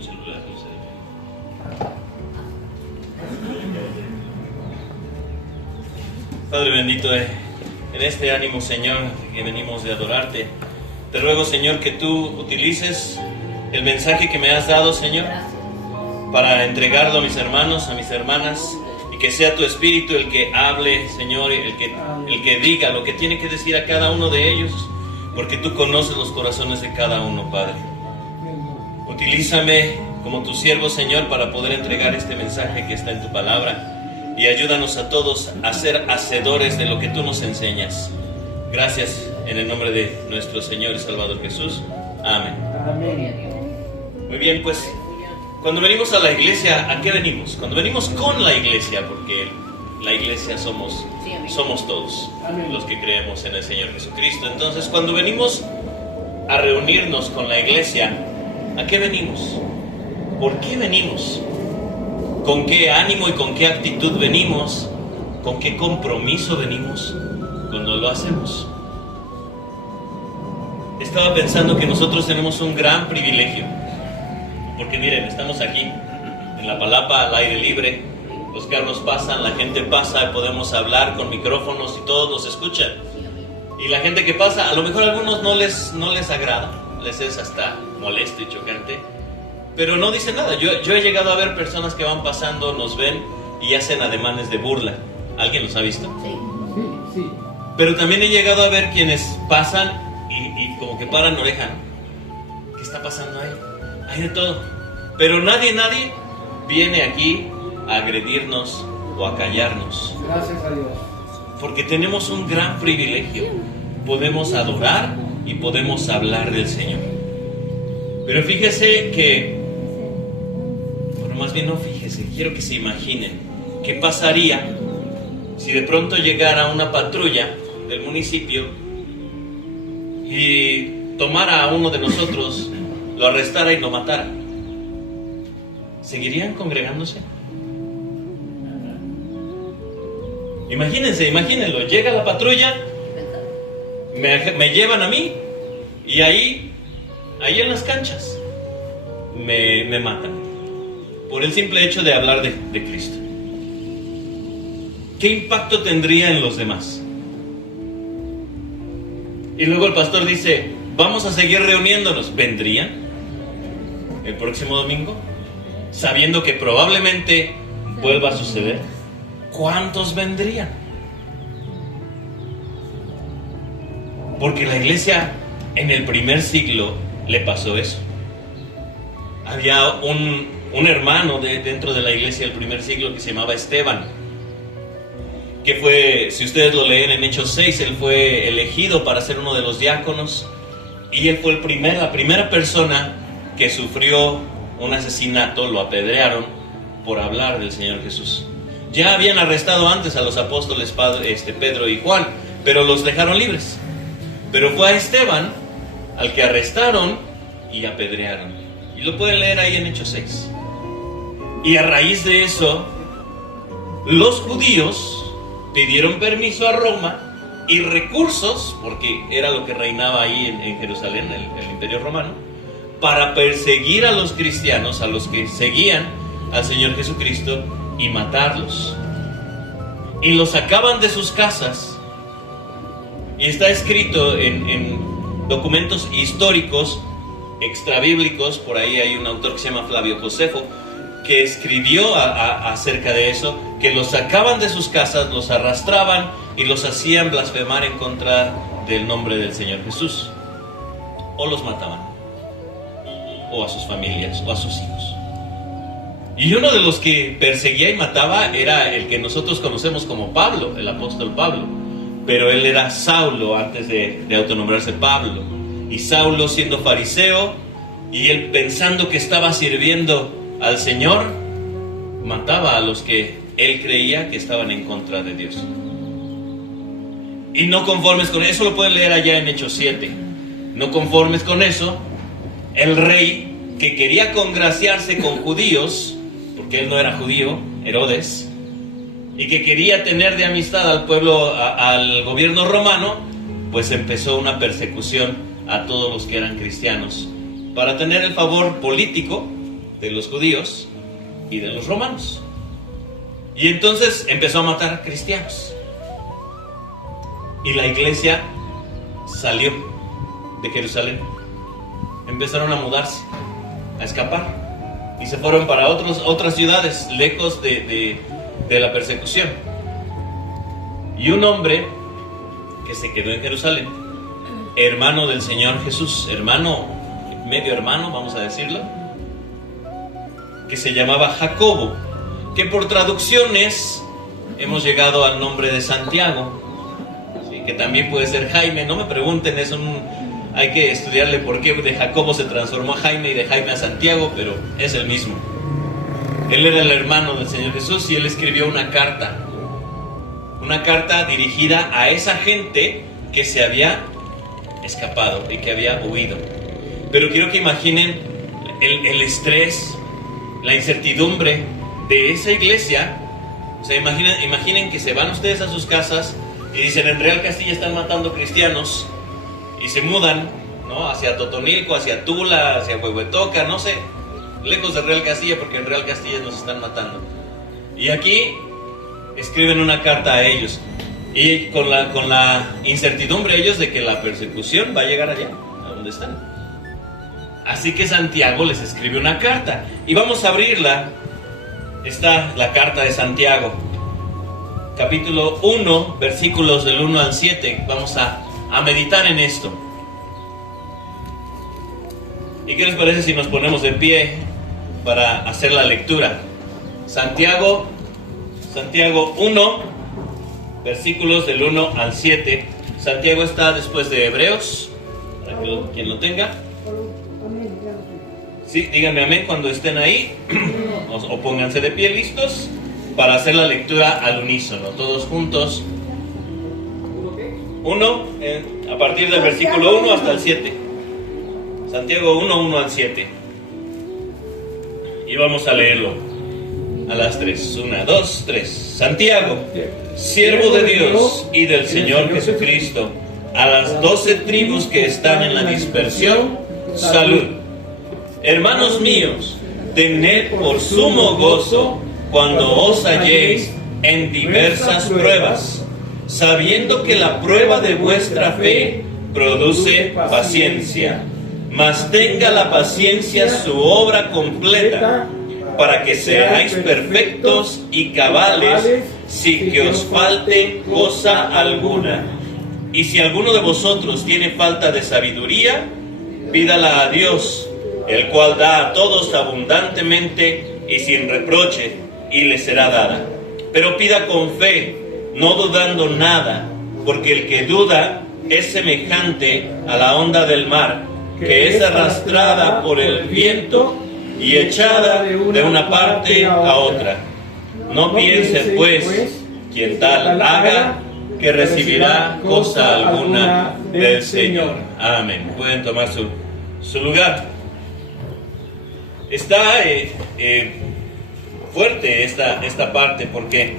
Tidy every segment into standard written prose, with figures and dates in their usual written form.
un celular, no sé. Padre bendito, en este ánimo, Señor, que venimos de adorarte, te ruego, Señor, que tú utilices el mensaje que me has dado, Señor, para entregarlo a mis hermanos, a mis hermanas, y que sea tu Espíritu el que hable, Señor, el que diga lo que tiene que decir a cada uno de ellos, porque tú conoces los corazones de cada uno, Padre. Utilízame como tu siervo, Señor, para poder entregar este mensaje que está en tu palabra, y ayúdanos a todos a ser hacedores de lo que tú nos enseñas. Gracias, en el nombre de nuestro Señor y Salvador Jesús. Amén. Muy bien, pues, cuando venimos a la iglesia, ¿a qué venimos? Cuando venimos con la iglesia, porque la iglesia somos todos los que creemos en el Señor Jesucristo. Entonces, cuando venimos a reunirnos con la iglesia, ¿a qué venimos? ¿Por qué venimos? ¿Con qué ánimo y con qué actitud venimos? ¿Con qué compromiso venimos cuando lo hacemos? Estaba pensando que nosotros tenemos un gran privilegio, porque miren, estamos aquí en La Palapa, al aire libre, los carros pasan, la gente pasa, podemos hablar con micrófonos y todos nos escuchan. Y la gente que pasa, a lo mejor a algunos no les agrada, les es hasta molesto y chocante, pero no dicen nada. Yo he llegado a ver personas que van pasando, nos ven y hacen ademanes de burla. ¿Alguien los ha visto? Sí. Pero también he llegado a ver quienes pasan y como que paran oreja, ¿no? ¿Qué está pasando ahí? Hay de todo. Pero nadie viene aquí a agredirnos o a callarnos. Gracias a Dios. Porque Tenemos un gran privilegio. Podemos adorar y podemos hablar del Señor. Pero fíjese que, bueno, más bien no fíjese, quiero que se imaginen qué pasaría si de pronto llegara una patrulla del municipio y tomara a uno de nosotros, lo arrestara y lo matara. ¿Seguirían congregándose? Imagínenlo, llega la patrulla, me llevan a mí y ahí en las canchas me matan por el simple hecho de hablar de Cristo. ¿Qué impacto tendría en los demás? Y luego el pastor dice, vamos a seguir reuniéndonos. ¿Vendrían el próximo domingo? Sabiendo que probablemente vuelva a suceder. ¿Cuántos vendrían? Porque la iglesia en el primer siglo le pasó eso. Había un hermano dentro de la iglesia del primer siglo que se llamaba Esteban, que fue, si ustedes lo leen en Hechos 6, él fue elegido para ser uno de los diáconos, y él fue la primera persona que sufrió un asesinato, lo apedrearon por hablar del Señor Jesús. Ya habían arrestado antes a los apóstoles Pedro y Juan, pero los dejaron libres. Pero fue a Esteban al que arrestaron y apedrearon. Y lo pueden leer ahí en Hechos 6. Y a raíz de eso, los judíos pidieron permiso a Roma y recursos, porque era lo que reinaba ahí en Jerusalén, el imperio romano, para perseguir a los cristianos, a los que seguían al Señor Jesucristo, y matarlos. Y los sacaban de sus casas. Y está escrito en documentos históricos extrabíblicos, por ahí hay un autor que se llama Flavio Josefo, que escribió acerca de eso, que los sacaban de sus casas, los arrastraban y los hacían blasfemar en contra del nombre del Señor Jesús. O los mataban, o a sus familias, o a sus hijos. Y uno de los que perseguía y mataba era el que nosotros conocemos como Pablo, el apóstol Pablo. Pero él era Saulo antes de autonombrarse Pablo. Y Saulo, siendo fariseo, y él pensando que estaba sirviendo al Señor, mataba a los que él creía que estaban en contra de Dios. Y no conformes con eso, lo pueden leer allá en Hechos 7. No conformes con eso, el rey que quería congraciarse con judíos, porque él no era judío, Herodes, y que quería tener de amistad al pueblo, al gobierno romano, pues empezó una persecución a todos los que eran cristianos, para tener el favor político de los judíos y de los romanos. Y entonces empezó a matar cristianos. Y la iglesia salió de Jerusalén. Empezaron a mudarse, a escapar. Y se fueron para otras ciudades, lejos de la persecución. Y un hombre que se quedó en Jerusalén, hermano del Señor Jesús, medio hermano, vamos a decirlo, que se llamaba Jacobo, que por traducciones hemos llegado al nombre de Santiago, ¿sí? Que también puede ser Jaime. No me pregunten, hay que estudiarle por qué de Jacobo se transformó a Jaime y de Jaime a Santiago, pero es el mismo. Él era el hermano del Señor Jesús y él escribió una carta dirigida a esa gente que se había escapado y que había huido. Pero quiero que imaginen el estrés, la incertidumbre de esa iglesia. O sea, imaginen que se van ustedes a sus casas y dicen: en Real Castilla están matando cristianos, y se mudan, ¿no?, hacia Totonilco, hacia Tula, hacia Huehuetoca, no sé, lejos de Real Castilla, porque en Real Castilla nos están matando. Y aquí escriben una carta a ellos, y con la incertidumbre ellos de que la persecución va a llegar allá, a donde están. Así que Santiago les escribe una carta, y vamos a abrirla. Está la carta de Santiago, capítulo 1, versículos del 1 al 7. Vamos a meditar en esto. ¿Y qué les parece si nos ponemos de pie para hacer la lectura? Santiago 1, versículos del 1 al 7. Santiago está después de Hebreos, para que quien lo tenga. Sí, díganme amén cuando estén ahí, o pónganse de pie listos para hacer la lectura al unísono, todos juntos. 1, a partir del versículo 1 hasta el 7. Santiago 1 al 7. Y vamos a leerlo a las 3. 1, 2, 3. Santiago, siervo de Dios y del Señor Jesucristo, a las 12 tribus que están en la dispersión, salud. Hermanos míos, tened por sumo gozo cuando os halléis en diversas pruebas, sabiendo que la prueba de vuestra fe produce paciencia. Mas tenga la paciencia su obra completa, para que seáis perfectos y cabales, sin que os falte cosa alguna. Y si alguno de vosotros tiene falta de sabiduría, pídala a Dios, el cual da a todos abundantemente y sin reproche, y le será dada. Pero pida con fe, no dudando nada, porque el que duda es semejante a la onda del mar, que es arrastrada por el viento y echada de una parte a otra. No piense, pues, quien tal haga, que recibirá cosa alguna del Señor. Amén. Pueden tomar su lugar. Está fuerte esta parte, porque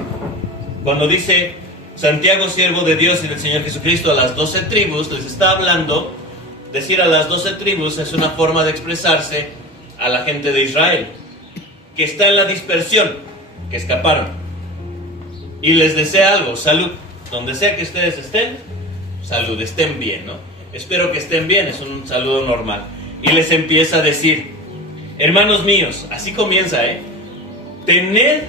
cuando dice Santiago, siervo de Dios y del Señor Jesucristo, a las 12 tribus, les está hablando. Decir a las 12 tribus es una forma de expresarse a la gente de Israel, que está en la dispersión, que escaparon. Y les desea algo: salud. Donde sea que ustedes estén, salud, estén bien, ¿no? Espero que estén bien, es un saludo normal. Y les empieza a decir: hermanos míos, así comienza, tened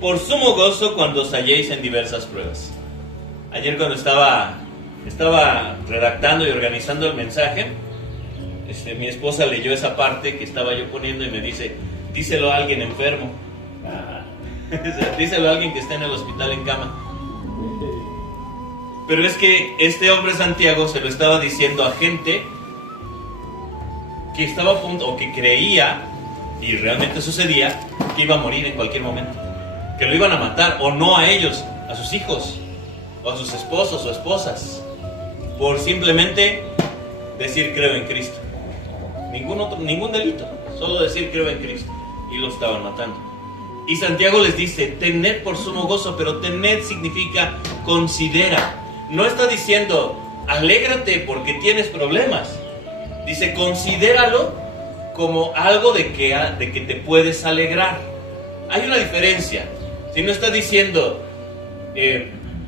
por sumo gozo cuando os halléis en diversas pruebas. Ayer cuando estaba redactando y organizando el mensaje, mi esposa leyó esa parte que estaba yo poniendo y me dice: díselo a alguien enfermo. Díselo a alguien que está en el hospital en cama. Pero es que este hombre Santiago se lo estaba diciendo a gente que estaba a punto, o que creía, y realmente sucedía, que iba a morir en cualquier momento, que lo iban a matar, o no a ellos, a sus hijos, o a sus esposos o esposas, por simplemente decir creo en Cristo. Ningún delito, solo decir creo en Cristo, y lo estaban matando. Y Santiago les dice: tened por sumo gozo, pero tened significa considera. No está diciendo alégrate porque tienes problemas. Dice considéralo como algo de que te puedes alegrar. Hay una diferencia. Si no está diciendo,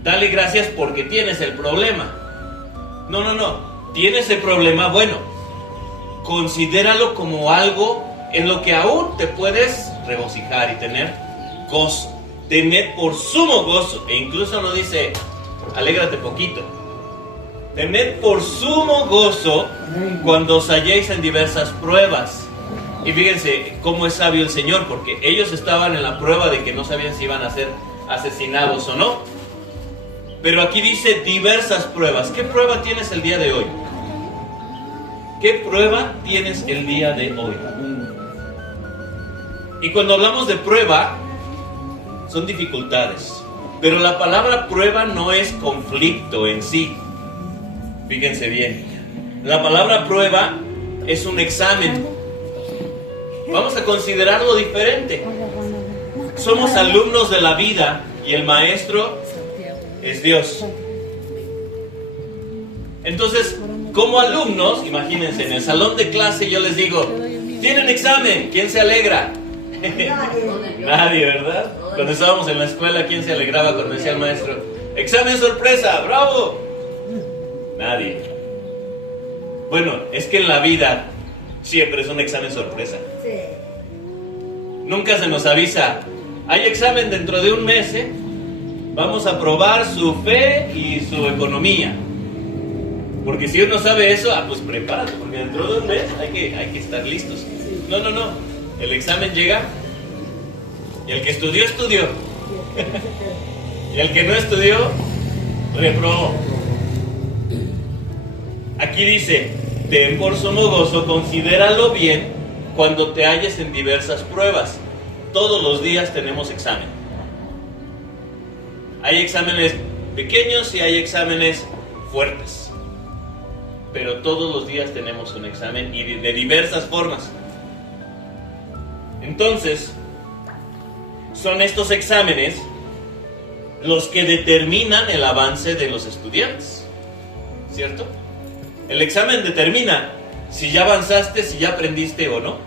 dale gracias porque tienes el problema. No. Tienes el problema, bueno, considéralo como algo en lo que aún te puedes regocijar y tener gozo. Tener por sumo gozo. E incluso no dice, alégrate poquito. Tened por sumo gozo cuando os halléis en diversas pruebas. Y fíjense cómo es sabio el Señor, porque ellos estaban en la prueba de que no sabían si iban a ser asesinados o no. Pero aquí dice diversas pruebas. ¿Qué prueba tienes el día de hoy? ¿Qué prueba tienes el día de hoy? Y cuando hablamos de prueba, son dificultades. Pero la palabra prueba no es conflicto en sí. Fíjense bien. La palabra prueba es un examen. Vamos a considerarlo diferente. Somos alumnos de la vida y el maestro es Dios. Entonces, como alumnos, imagínense, en el salón de clase yo les digo, ¿tienen examen? ¿Quién se alegra? Nadie, ¿verdad? Cuando estábamos en la escuela, ¿quién se alegraba cuando decía el maestro, examen sorpresa, bravo? Nadie. Bueno, es que en la vida siempre es un examen sorpresa. Nunca se nos avisa, hay examen dentro de un mes, vamos a probar su fe y su economía. Porque si uno sabe eso, pues prepárate, porque dentro de un mes hay que estar listos. No. El examen llega y el que estudió, estudió. Y el que no estudió, reprobó. Aquí dice, ten por sumo gozo, considéralo bien cuando te halles en diversas pruebas. Todos los días tenemos examen. Hay exámenes pequeños y hay exámenes fuertes. Pero todos los días tenemos un examen y de diversas formas. Entonces, son estos exámenes los que determinan el avance de los estudiantes, ¿cierto? El examen determina si ya avanzaste, si ya aprendiste o no.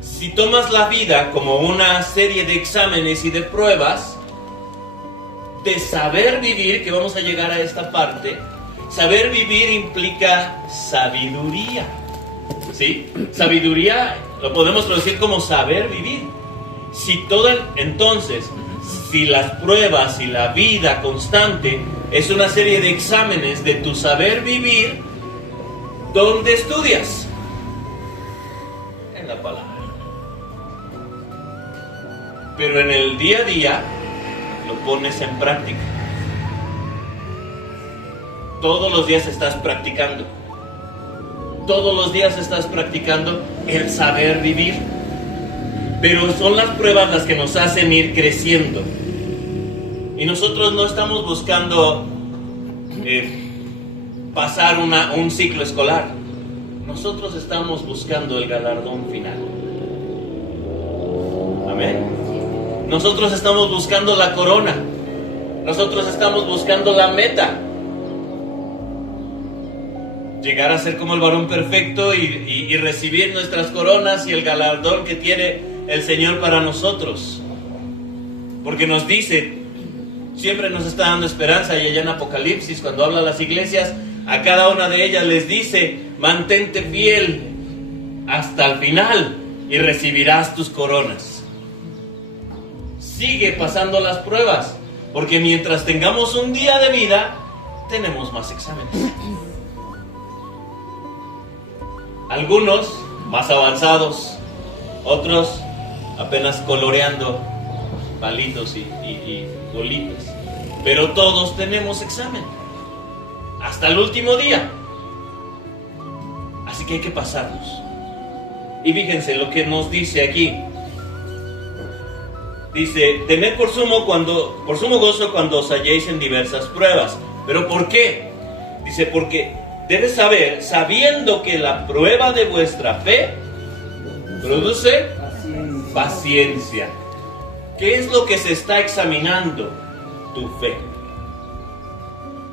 Si tomas la vida como una serie de exámenes y de pruebas, de saber vivir, que vamos a llegar a esta parte, saber vivir implica sabiduría, ¿sí? Sabiduría lo podemos traducir como saber vivir. Entonces, si las pruebas y la vida constante es una serie de exámenes de tu saber vivir, ¿dónde estudias? En la palabra. Pero en el día a día lo pones en práctica. Todos los días estás practicando. Todos los días estás practicando el saber vivir. Pero son las pruebas las que nos hacen ir creciendo. Y nosotros no estamos buscando pasar un ciclo escolar. Nosotros estamos buscando el galardón final. Amén. Nosotros estamos buscando la corona. Nosotros estamos buscando la meta. Llegar a ser como el varón perfecto y recibir nuestras coronas y el galardón que tiene el Señor para nosotros. Porque nos dice, siempre nos está dando esperanza, y allá en Apocalipsis, cuando habla a las iglesias, a cada una de ellas les dice, mantente fiel hasta el final y recibirás tus coronas. Sigue pasando las pruebas, porque mientras tengamos un día de vida, tenemos más exámenes. Algunos más avanzados, otros apenas coloreando palitos y bolitas. Pero todos tenemos examen, hasta el último día. Así que hay que pasarlos. Y fíjense lo que nos dice aquí. Dice, tened por sumo gozo cuando os halléis en diversas pruebas. ¿Pero por qué? Dice, porque debes saber, sabiendo que la prueba de vuestra fe produce paciencia. ¿Qué es lo que se está examinando? Tu fe.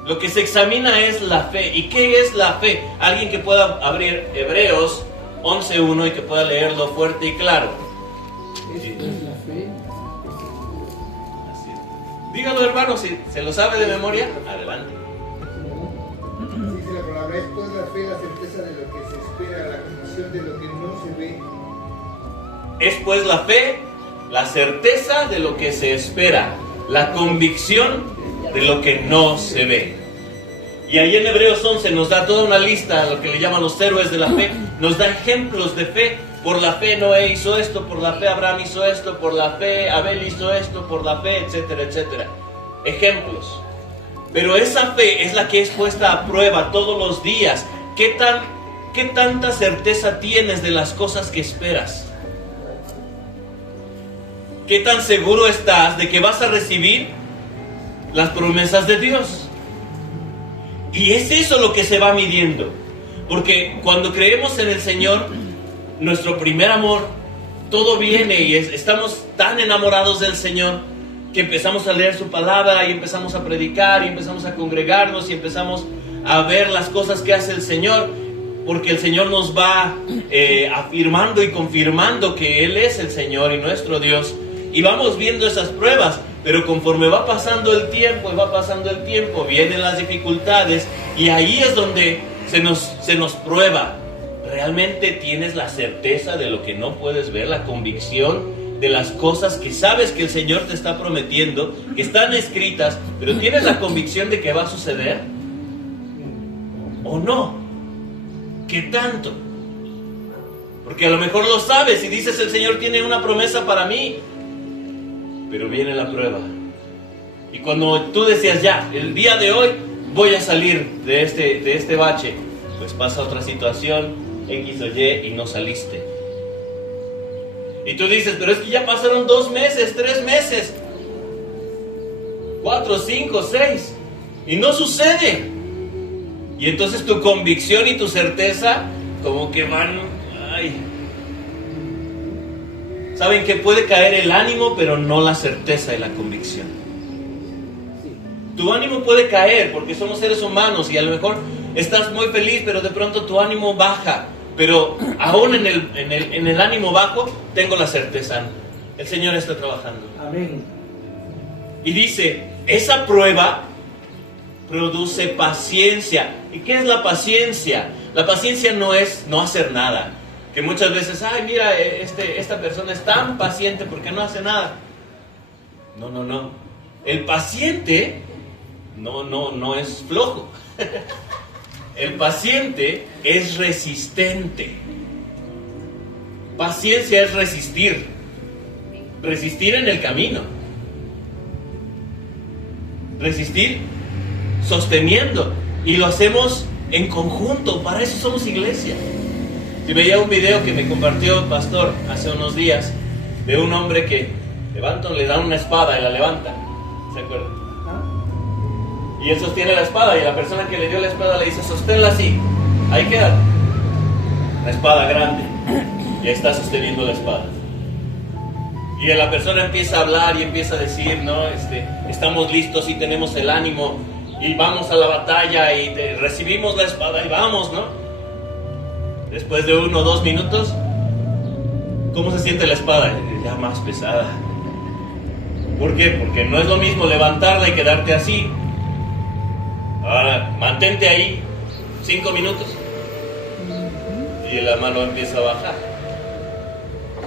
Lo que se examina es la fe. ¿Y qué es la fe? Alguien que pueda abrir Hebreos 11:1 y que pueda leerlo fuerte y claro. Esto es la fe. Así es. Dígalo, hermano, si se lo sabe de memoria, adelante. Dice la palabra, es pues la fe, la certeza de lo que se espera, la convicción de lo que no se ve. Es pues la fe, la certeza de lo que se espera, la convicción de lo que no se ve. Y ahí en Hebreos 11 nos da toda una lista, lo que le llaman los héroes de la fe, nos da ejemplos de fe. Por la fe Noé hizo esto, por la fe Abraham hizo esto, por la fe Abel hizo esto, por la fe, etcétera, etcétera. Ejemplos. Pero esa fe es la que es puesta a prueba todos los días. ¿Qué tanta certeza tienes de las cosas que esperas? ¿Qué tan seguro estás de que vas a recibir las promesas de Dios? Y es eso lo que se va midiendo. Porque cuando creemos en el Señor, nuestro primer amor, todo viene y estamos tan enamorados del Señor que empezamos a leer su palabra y empezamos a predicar y empezamos a congregarnos y empezamos a ver las cosas que hace el Señor, porque el Señor nos va afirmando y confirmando que Él es el Señor y nuestro Dios, y vamos viendo esas pruebas. Pero conforme va pasando el tiempo y va pasando el tiempo, vienen las dificultades, y ahí es donde se nos prueba. ¿Realmente tienes la certeza de lo que no puedes ver, la convicción de las cosas que sabes que el Señor te está prometiendo, que están escritas, pero tienes la convicción de que va a suceder? ¿O no? ¿Qué tanto? Porque a lo mejor lo sabes y dices, el Señor tiene una promesa para mí, pero viene la prueba. Y cuando tú decías, ya, el día de hoy voy a salir de este bache, pues pasa otra situación, X o Y, y no saliste. Y tú dices, pero es que ya pasaron 2 meses, 3 meses, 4, 5, 6, y no sucede. Y entonces tu convicción y tu certeza como que van, ay. Saben que puede caer el ánimo, pero no la certeza y la convicción. Tu ánimo puede caer porque somos seres humanos y a lo mejor estás muy feliz, pero de pronto tu ánimo baja. Pero aún en el ánimo bajo, tengo la certeza, el Señor está trabajando. Amén. Y dice, esa prueba produce paciencia. ¿Y qué es la paciencia? La paciencia no es no hacer nada. Que muchas veces, ay, mira, esta persona es tan paciente porque no hace nada. No. El paciente no es flojo. El paciente es resistente. Paciencia es resistir. Resistir en el camino. Resistir sosteniendo. Y lo hacemos en conjunto. Para eso somos iglesia. Si veía un video que me compartió pastor hace unos días de un hombre que le dan una espada y la levanta. ¿Se acuerdan? Y él sostiene la espada y la persona que le dio la espada le dice, sosténla así, ahí queda. La espada grande. Y ahí está sosteniendo la espada. Y la persona empieza a hablar y empieza a decir, no, estamos listos y tenemos el ánimo y vamos a la batalla y recibimos la espada y vamos, ¿no? Después de 1 o 2 minutos, ¿cómo se siente la espada? Ya más pesada. ¿Por qué? Porque no es lo mismo levantarla y quedarte así. Ahora, mantente ahí 5 minutos y la mano empieza a bajar.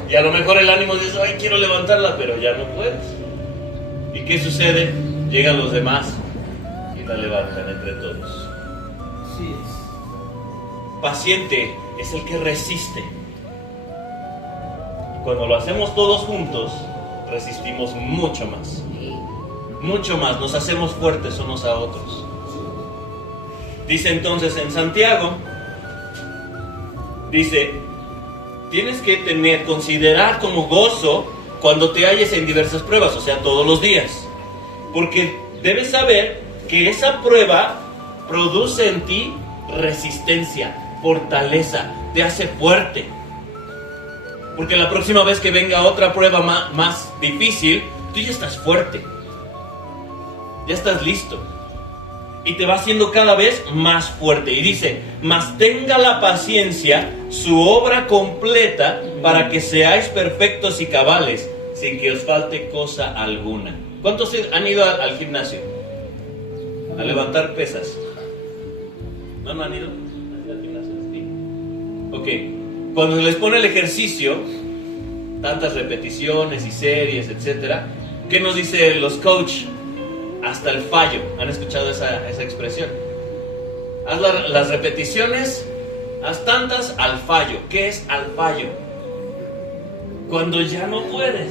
Y a lo mejor el ánimo dice, ay, quiero levantarla, pero ya no puedes. ¿Y qué sucede? Llegan los demás y la levantan entre todos. Así es. Paciente es el que resiste. Cuando lo hacemos todos juntos, resistimos mucho más. Mucho más, nos hacemos fuertes unos a otros. Dice entonces en Santiago, dice, tienes que considerar como gozo cuando te halles en diversas pruebas, o sea, todos los días. Porque debes saber que esa prueba produce en ti resistencia, fortaleza, te hace fuerte. Porque la próxima vez que venga otra prueba más difícil, tú ya estás fuerte. Ya estás listo. y te va haciendo cada vez más fuerte. Y dice, mas tenga la paciencia su obra completa para que seáis perfectos y cabales, sin que os falte cosa alguna. ¿Cuántos han ido al gimnasio? A levantar pesas. ¿No han ido? ¿Al gimnasio? Sí. Ok. Cuando les pone el ejercicio, tantas repeticiones y series, etcétera, ¿qué nos dicen los coach? Hasta el fallo. ¿Han escuchado esa expresión? Haz las repeticiones, haz tantas al fallo. ¿Qué es al fallo? Cuando ya no puedes.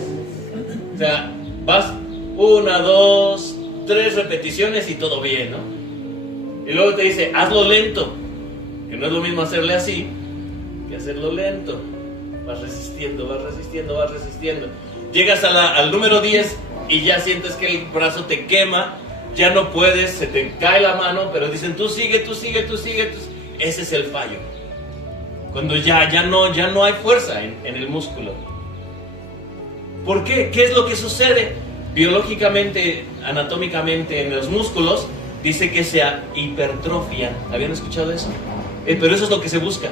O sea, vas 1, 2, 3 repeticiones y todo bien, ¿no? Y luego te dice, hazlo lento. Que no es lo mismo hacerle así que hacerlo lento. Vas resistiendo, vas resistiendo, vas resistiendo. Llegas al número 10 y ya sientes que el brazo te quema, ya no puedes, se te cae la mano, pero dicen, tú sigue, tú sigue, tú sigue. Ese es el fallo. Cuando ya no hay fuerza en el músculo. ¿Por qué? ¿Qué es lo que sucede? Biológicamente, anatómicamente en los músculos, dice que se hipertrofian. ¿Habían escuchado eso? Pero eso es lo que se busca.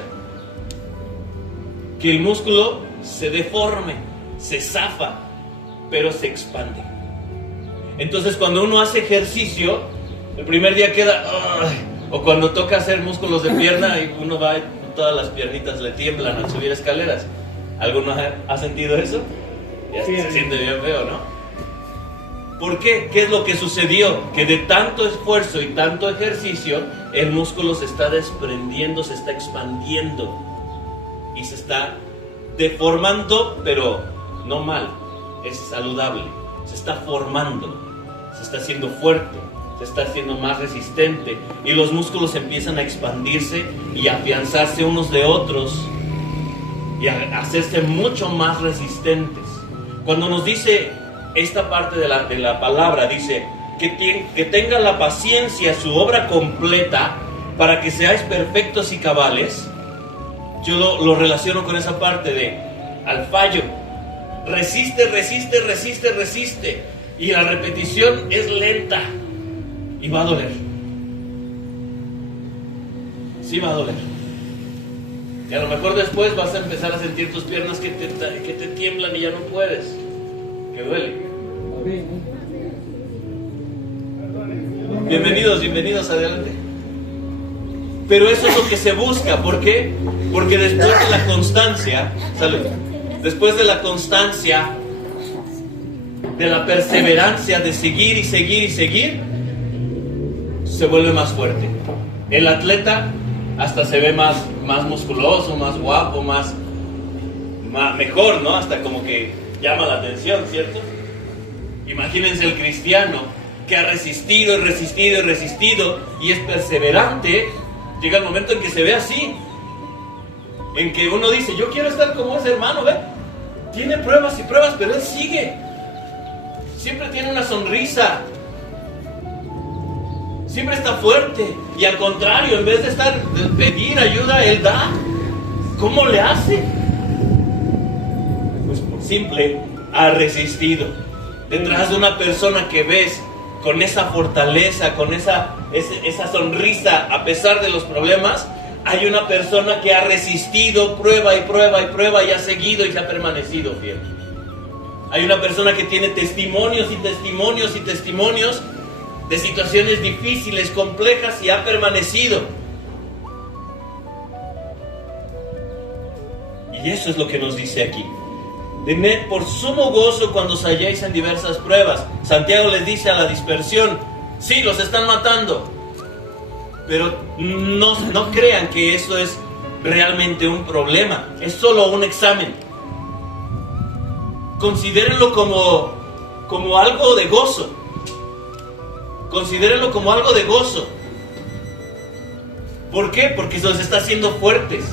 Que el músculo se deforme, se zafa, pero se expande. Entonces cuando uno hace ejercicio, el primer día queda... o cuando toca hacer músculos de pierna y uno va, todas las piernitas le tiemblan al subir escaleras. ¿Alguno ha sentido eso? Ya se siente bien feo, ¿no? ¿Por qué? ¿Qué es lo que sucedió? Que de tanto esfuerzo y tanto ejercicio, el músculo se está desprendiendo, se está expandiendo y se está deformando, pero no mal, es saludable. Se está formando, se está haciendo fuerte, se está haciendo más resistente y los músculos empiezan a expandirse y a afianzarse unos de otros y a hacerse mucho más resistentes. Cuando nos dice esta parte de la palabra, dice que tenga la paciencia su obra completa para que seáis perfectos y cabales. Yo lo relaciono con esa parte de al fallo. Resiste, resiste, resiste, resiste. Y la repetición es lenta. Y va a doler. Sí va a doler. Y a lo mejor después vas a empezar a sentir tus piernas que te tiemblan y ya no puedes. Que duele. Bienvenidos, adelante. Pero eso es lo que se busca. ¿Por qué? Porque después de la constancia, salud, después de la constancia, de la perseverancia, de seguir y seguir y seguir, se vuelve más fuerte. El atleta hasta se ve más musculoso, más guapo, más mejor, ¿no? Hasta como que llama la atención, ¿cierto? Imagínense el cristiano que ha resistido y resistido y resistido y es perseverante. Llega el momento en que se ve así, en que uno dice, yo quiero estar como ese hermano, ¿ve? Tiene pruebas y pruebas, pero él sigue. Siempre tiene una sonrisa. Siempre está fuerte. Y al contrario, en vez de pedir ayuda, él da. ¿Cómo le hace? Pues por simple, ha resistido. Detrás de una persona que ves con esa fortaleza, con esa sonrisa, a pesar de los problemas, hay una persona que ha resistido prueba y prueba y prueba y ha seguido y se ha permanecido fiel. Hay una persona que tiene testimonios y testimonios y testimonios de situaciones difíciles, complejas y ha permanecido. Y eso es lo que nos dice aquí. Tened por sumo gozo cuando os halléis en diversas pruebas. Santiago les dice a la dispersión, sí, los están matando, pero no crean que eso es realmente un problema, es solo un examen. Considérenlo como algo de gozo. Considérenlo como algo de gozo. ¿Por qué? Porque los está haciendo fuertes,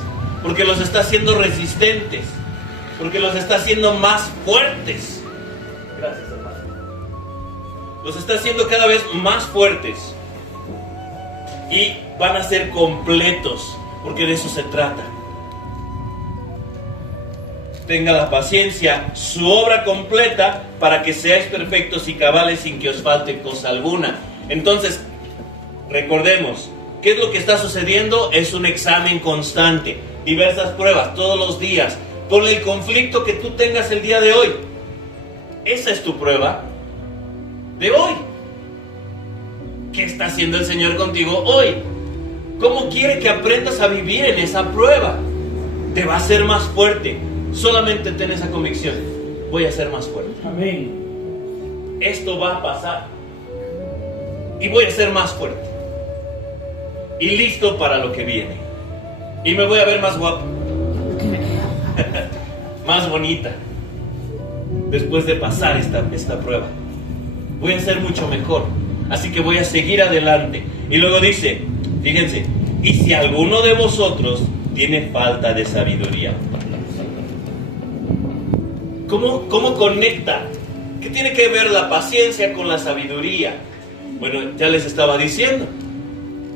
porque los está haciendo resistentes, porque los está haciendo más fuertes. Gracias, hermano. Los está haciendo cada vez más fuertes. Y van a ser completos, porque de eso se trata. Tenga la paciencia, su obra completa, para que seáis perfectos y cabales sin que os falte cosa alguna. Entonces, Recordemos, ¿qué es lo que está sucediendo? Es un examen constante, diversas pruebas todos los días, por el conflicto que tú tengas el día de hoy. Esa es tu prueba de hoy. ¿Qué está haciendo el Señor contigo hoy? ¿Cómo quiere que aprendas a vivir en esa prueba? Te va a hacer más fuerte. Solamente ten esa convicción. Voy a ser más fuerte. Amén. Esto va a pasar. Y voy a ser más fuerte. Y listo para lo que viene. Y me voy a ver más guapo. Más bonita. Después de pasar esta prueba. Voy a ser mucho mejor. Así que voy a seguir adelante. Y luego dice, fíjense, y si alguno de vosotros tiene falta de sabiduría. ¿Cómo conecta? ¿Qué tiene que ver la paciencia con la sabiduría? Bueno, ya les estaba diciendo.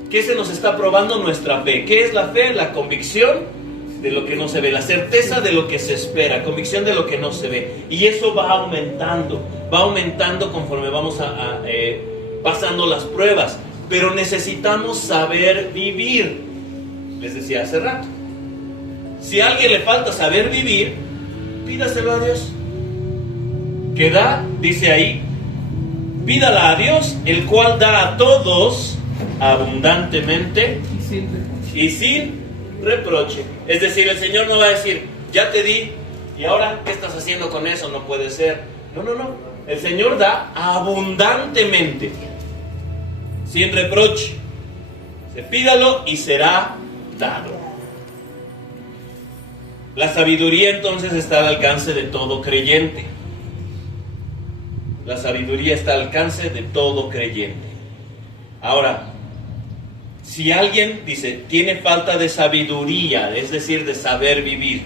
¿Qué se nos está probando? Nuestra fe. ¿Qué es la fe? La convicción de lo que no se ve, la certeza de lo que se espera, convicción de lo que no se ve. Y eso va aumentando conforme vamos pasando las pruebas. Pero necesitamos saber vivir. Les decía hace rato. Si a alguien le falta saber vivir, pídaselo a Dios. ¿Qué da? Dice ahí, pídala a Dios, el cual da a todos abundantemente y sin reproche. Es decir, el Señor no va a decir, ya te di, y ahora, ¿qué estás haciendo con eso? No puede ser. No. El Señor da abundantemente, sin reproche. Pídalo y será dado. La sabiduría entonces está al alcance de todo creyente. La sabiduría está al alcance de todo creyente. Ahora, si alguien dice, tiene falta de sabiduría, es decir, de saber vivir,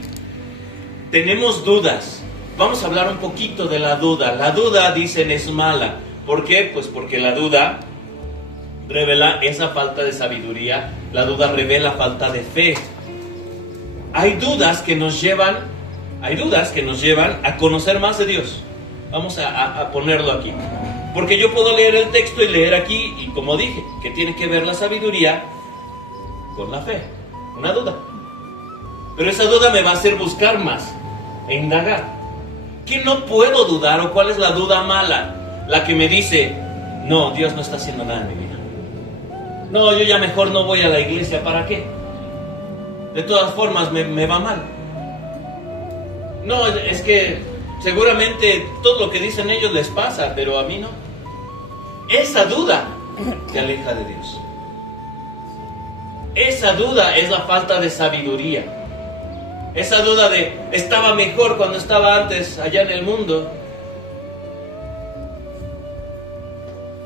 tenemos dudas. Vamos a hablar un poquito de la duda. La duda, dicen, es mala. ¿Por qué? Pues porque la duda revela esa falta de sabiduría. La duda revela falta de fe. Hay dudas que nos llevan a conocer más de Dios. Vamos a ponerlo aquí. Porque yo puedo leer el texto y leer aquí, y como dije, que tiene que ver la sabiduría con la fe. Una duda. Pero esa duda me va a hacer buscar más e indagar. ¿Qué no puedo dudar o cuál es la duda mala? La que me dice, no, Dios no está haciendo nada en mi vida. No, yo ya mejor no voy a la iglesia, ¿para qué? De todas formas me va mal. No, es que seguramente todo lo que dicen ellos les pasa, pero a mí no. Esa duda te aleja de Dios. Esa duda es la falta de sabiduría. Esa duda de, estaba mejor cuando estaba antes allá en el mundo.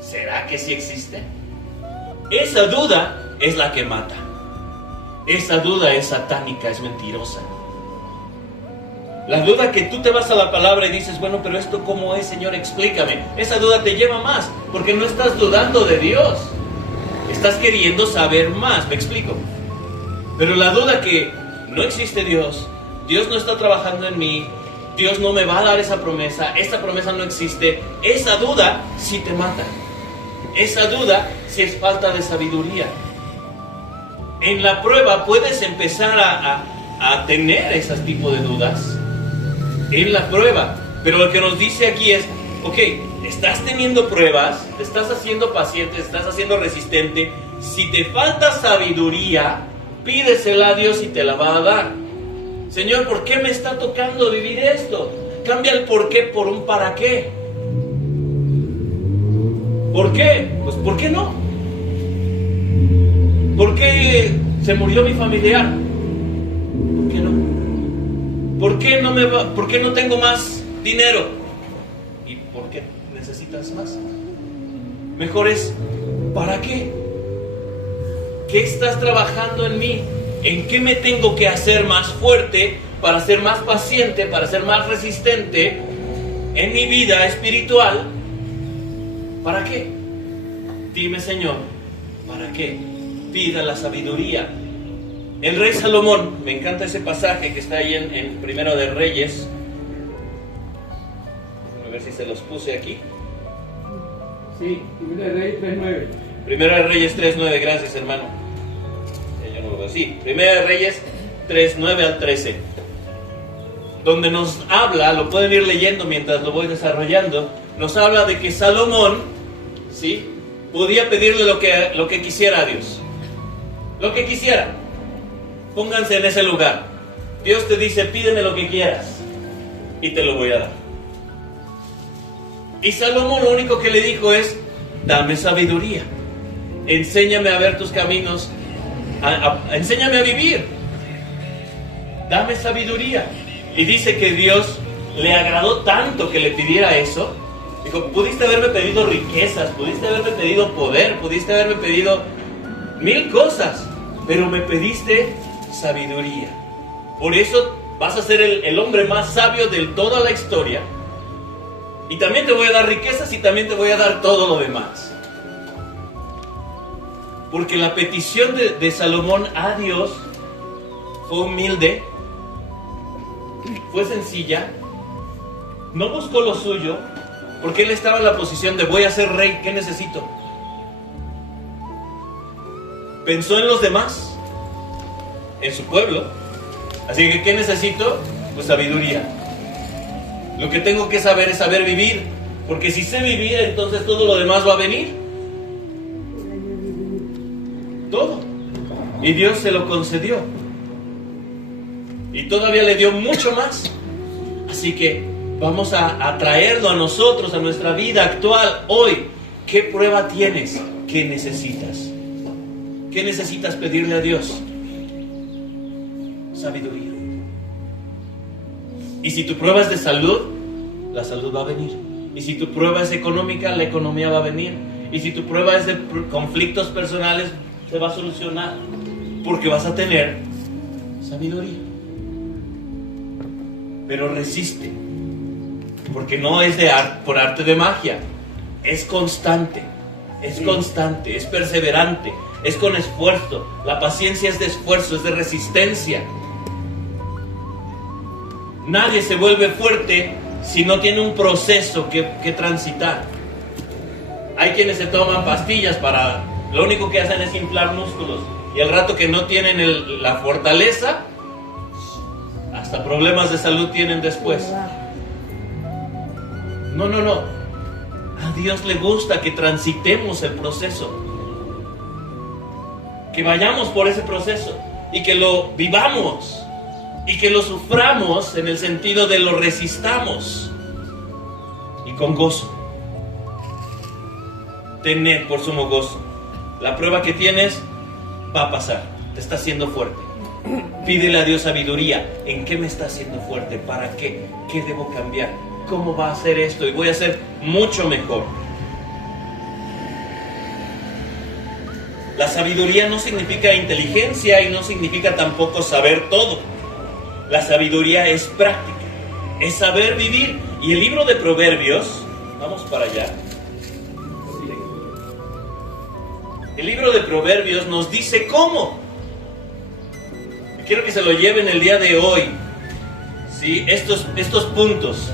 ¿Será que sí existe? Esa duda es la que mata. Esa duda es satánica, es mentirosa. La duda que tú te vas a la palabra y dices, bueno, pero esto ¿cómo es, Señor? Explícame. Esa duda te lleva más, porque no estás dudando de Dios. Estás queriendo saber más, ¿me explico? Pero la duda que no existe Dios, Dios no está trabajando en mí, Dios no me va a dar esa promesa no existe, esa duda sí te mata. Esa duda sí es falta de sabiduría. En la prueba puedes empezar a tener ese tipo de dudas. En la prueba. Pero lo que nos dice aquí es, ok, estás teniendo pruebas, te estás haciendo paciente, te estás haciendo resistente. Si te falta sabiduría, pídesela a Dios y te la va a dar. Señor, ¿por qué me está tocando vivir esto? Cambia el por qué por un para qué. ¿Por qué? Pues ¿por qué no? ¿Por qué se murió mi familiar? ¿Por qué no? ¿Por qué no tengo más dinero? ¿Y por qué necesitas más? Mejor es, ¿para qué? ¿Qué estás trabajando en mí? ¿En qué me tengo que hacer más fuerte para ser más paciente, para ser más resistente en mi vida espiritual? ¿Para qué? Dime, Señor, ¿para qué? Pida la sabiduría. El rey Salomón, me encanta ese pasaje que está ahí en Primero de Reyes. A ver si se los puse aquí. Sí, Primero de Reyes 3:9. Primera de Reyes 3:9, gracias hermano. Yo no lo veo. Sí, Primera de Reyes 3:9 al 13. Donde nos habla, lo pueden ir leyendo mientras lo voy desarrollando, nos habla de que Salomón, ¿sí?, podía pedirle lo que quisiera a Dios. Lo que quisiera. Pónganse en ese lugar. Dios te dice, pídeme lo que quieras y te lo voy a dar. Y Salomón lo único que le dijo es, dame sabiduría. Enséñame a ver tus caminos. Enséñame a vivir. Dame sabiduría. Y dice que Dios le agradó tanto que le pidiera eso. Dijo, pudiste haberme pedido riquezas, pudiste haberme pedido poder, pudiste haberme pedido 1000 cosas, pero me pediste sabiduría. Por eso vas a ser el hombre más sabio de toda la historia. Y también te voy a dar riquezas y también te voy a dar todo lo demás. Porque la petición de Salomón a Dios fue humilde, fue sencilla, no buscó lo suyo, porque él estaba en la posición de voy a ser rey, ¿qué necesito? Pensó en los demás, en su pueblo. Así que ¿qué necesito? Pues sabiduría. Lo que tengo que saber es saber vivir, porque si sé vivir, entonces todo lo demás va a venir. Todo. Y Dios se lo concedió. Y todavía le dio mucho más. Así que vamos a traerlo a nosotros, a nuestra vida actual, hoy. ¿Qué prueba tienes? ¿Qué necesitas? ¿Qué necesitas pedirle a Dios? Sabiduría. Y si tu prueba es de salud, la salud va a venir. Y si tu prueba es económica, la economía va a venir. Y si tu prueba es de conflictos personales, se va a solucionar. Porque vas a tener sabiduría. Pero resiste. Porque no es por arte de magia. Es constante. Es constante. Es perseverante. Es con esfuerzo. La paciencia es de esfuerzo, es de resistencia. Nadie se vuelve fuerte si no tiene un proceso que transitar. Hay quienes se toman pastillas para... Lo único que hacen es inflar músculos. Y al rato que no tienen la fortaleza, hasta problemas de salud tienen después. No. A Dios le gusta que transitemos el proceso. Que vayamos por ese proceso. Y que lo vivamos. Y que lo suframos en el sentido de lo resistamos. Y con gozo. Tened por sumo gozo. La prueba que tienes va a pasar. Te está haciendo fuerte. Pídele a Dios sabiduría. ¿En qué me está haciendo fuerte? ¿Para qué? ¿Qué debo cambiar? ¿Cómo va a hacer esto? Y voy a hacer mucho mejor. La sabiduría no significa inteligencia y no significa tampoco saber todo. La sabiduría es práctica, es saber vivir. Y el libro de Proverbios, vamos para allá. El libro de Proverbios nos dice cómo. Quiero que se lo lleven el día de hoy. ¿Sí? Estos puntos.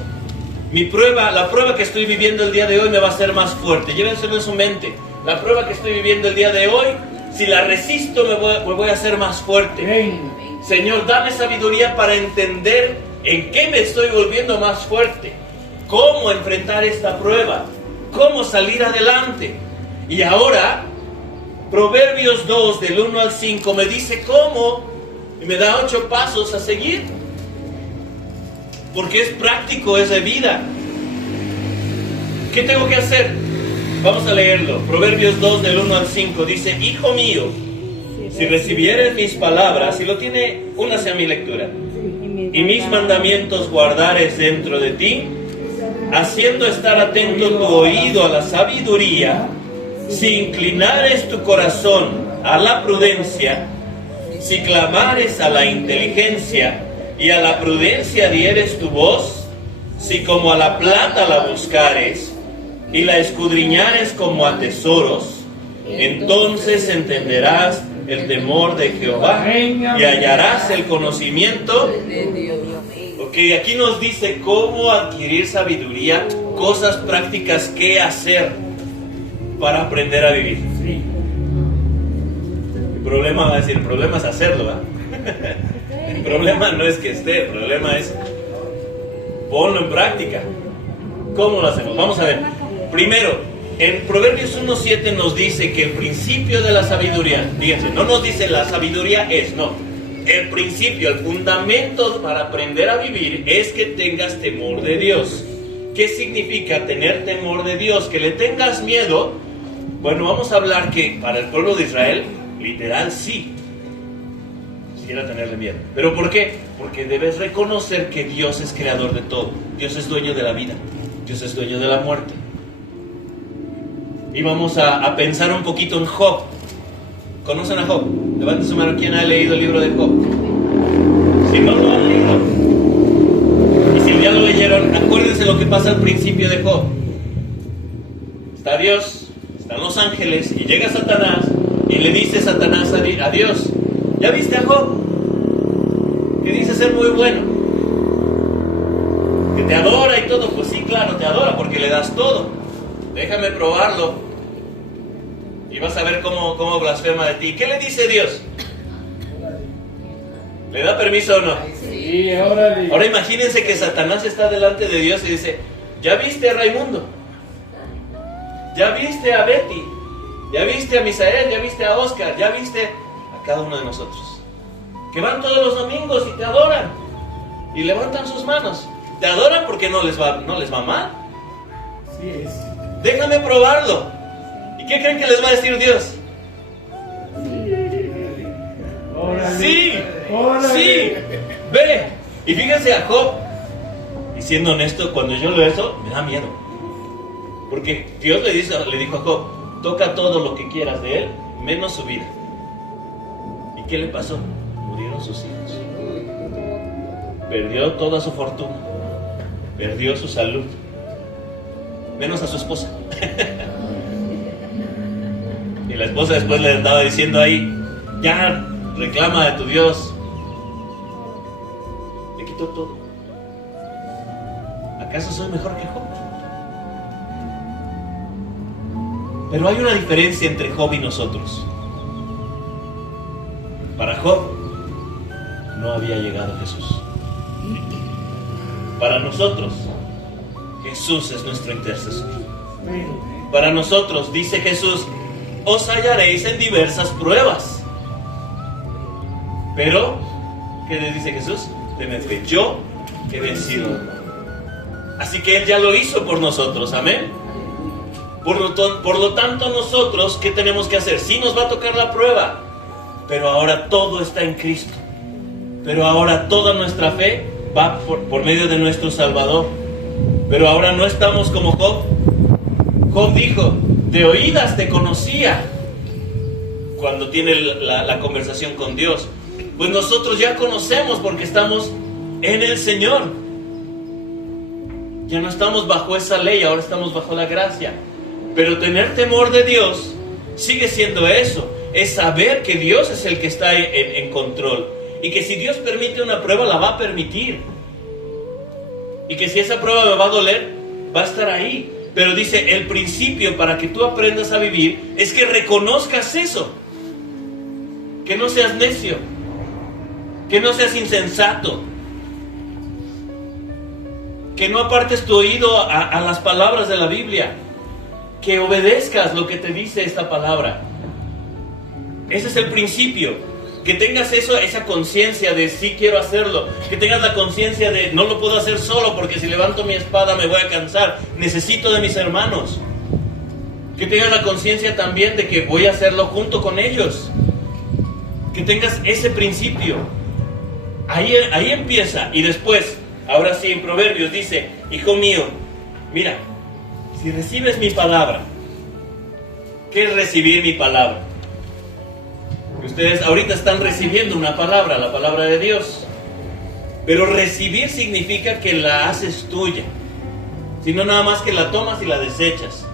La prueba que estoy viviendo el día de hoy me va a hacer más fuerte. Llévenselo en su mente. La prueba que estoy viviendo el día de hoy, si la resisto me voy a hacer más fuerte. Señor, dame sabiduría para entender en qué me estoy volviendo más fuerte. Cómo enfrentar esta prueba. Cómo salir adelante. Y ahora, Proverbios 2, del 1 al 5, me dice cómo. Y me da 8 pasos a seguir. Porque es práctico, es de vida. ¿Qué tengo que hacer? Vamos a leerlo. Proverbios 2, del 1 al 5, dice: Hijo mío, si recibieres mis palabras, si lo tiene, únase a mi lectura, y mis mandamientos guardares dentro de ti, haciendo estar atento tu oído a la sabiduría, si inclinares tu corazón a la prudencia, si clamares a la inteligencia y a la prudencia dieres tu voz, si como a la plata la buscares y la escudriñares como a tesoros, entonces entenderás el temor de Jehová y hallarás el conocimiento. Ok, aquí nos dice cómo adquirir sabiduría, cosas prácticas que hacer para aprender a vivir. problema va a decir, el problema es hacerlo, ¿verdad? El problema no es que esté, el problema es ponlo en práctica. ¿Cómo lo hacemos? Vamos a ver. Primero, en Proverbios 1:7 nos dice que el principio de la sabiduría, fíjense, no nos dice la sabiduría es, no. El principio, el fundamento para aprender a vivir es que tengas temor de Dios. ¿Qué significa tener temor de Dios? Que le tengas miedo. Bueno, vamos a hablar que para el pueblo de Israel, literal sí, quisiera tenerle miedo. ¿Pero por qué? Porque debes reconocer que Dios es creador de todo. Dios es dueño de la vida. Dios es dueño de la muerte. Y vamos a pensar un poquito en Job. ¿Conocen a Job? Levanten su mano, ¿quién ha leído el libro de Job? Si no lo han leído, y si ya lo leyeron, acuérdense lo que pasa al principio de Job. Está Dios, están los ángeles, y llega Satanás, y le dice Satanás a Dios, ¿ya viste a Job? Que dice ser muy bueno, que te adora y todo. Pues sí, claro, te adora porque le das todo. Déjame probarlo y vas a ver cómo blasfema de ti. ¿Qué le dice Dios? ¿Le da permiso o no? Sí, órale. Ahora imagínense que Satanás está delante de Dios y dice, ¿ya viste a Raimundo? ¿Ya viste a Betty? ¿Ya viste a Misael? ¿Ya viste a Oscar? ¿Ya viste a cada uno de nosotros? Que van todos los domingos y te adoran y levantan sus manos. Te adoran porque no les va mal. Sí es. Déjame probarlo. ¿Y qué creen que les va a decir Dios? Órale. Sí, Órale. sí, ve. Y fíjense a Job, y siendo honesto, cuando yo leo eso, me da miedo. Porque Dios le dijo a Job, toca todo lo que quieras de él, menos su vida. ¿Y qué le pasó? Murieron sus hijos. Perdió toda su fortuna. Perdió su salud. Menos a su esposa. Y la esposa después le andaba diciendo ahí, ya, reclama de tu Dios. Le quitó todo. ¿Acaso soy mejor que Job? Pero hay una diferencia entre Job y nosotros. Para Job no había llegado Jesús. Para nosotros, Jesús es nuestro intercesor. Para nosotros, dice Jesús, os hallaréis en diversas pruebas. Pero, ¿qué les dice Jesús? Tened fe, yo he vencido. Así que Él ya lo hizo por nosotros, amén. Por lo tanto, nosotros, ¿qué tenemos que hacer? Sí nos va a tocar la prueba, pero ahora todo está en Cristo. Pero ahora toda nuestra fe va por medio de nuestro Salvador. Pero ahora no estamos como Job. Job dijo, de oídas te conocía, cuando tiene la conversación con Dios. Pues nosotros ya conocemos porque estamos en el Señor. Ya no estamos bajo esa ley, ahora estamos bajo la gracia. Pero tener temor de Dios sigue siendo eso, es saber que Dios es el que está en control. Y que si Dios permite una prueba, la va a permitir. Y que si esa prueba me va a doler, va a estar ahí. Pero dice, el principio para que tú aprendas a vivir es que reconozcas eso. Que no seas necio. Que no seas insensato. Que no apartes tu oído a las palabras de la Biblia. Que obedezcas lo que te dice esta palabra. Ese es el principio. Que tengas esa conciencia de sí quiero hacerlo. Que tengas la conciencia de no lo puedo hacer solo porque si levanto mi espada me voy a cansar. Necesito de mis hermanos. Que tengas la conciencia también de que voy a hacerlo junto con ellos. Que tengas ese principio. Ahí empieza. Y después, ahora sí en Proverbios dice, hijo mío, mira, si recibes mi palabra, ¿qué es recibir mi palabra? Ustedes ahorita están recibiendo una palabra, la palabra de Dios. Pero recibir significa que la haces tuya. Sino nada más que la tomas y la desechas.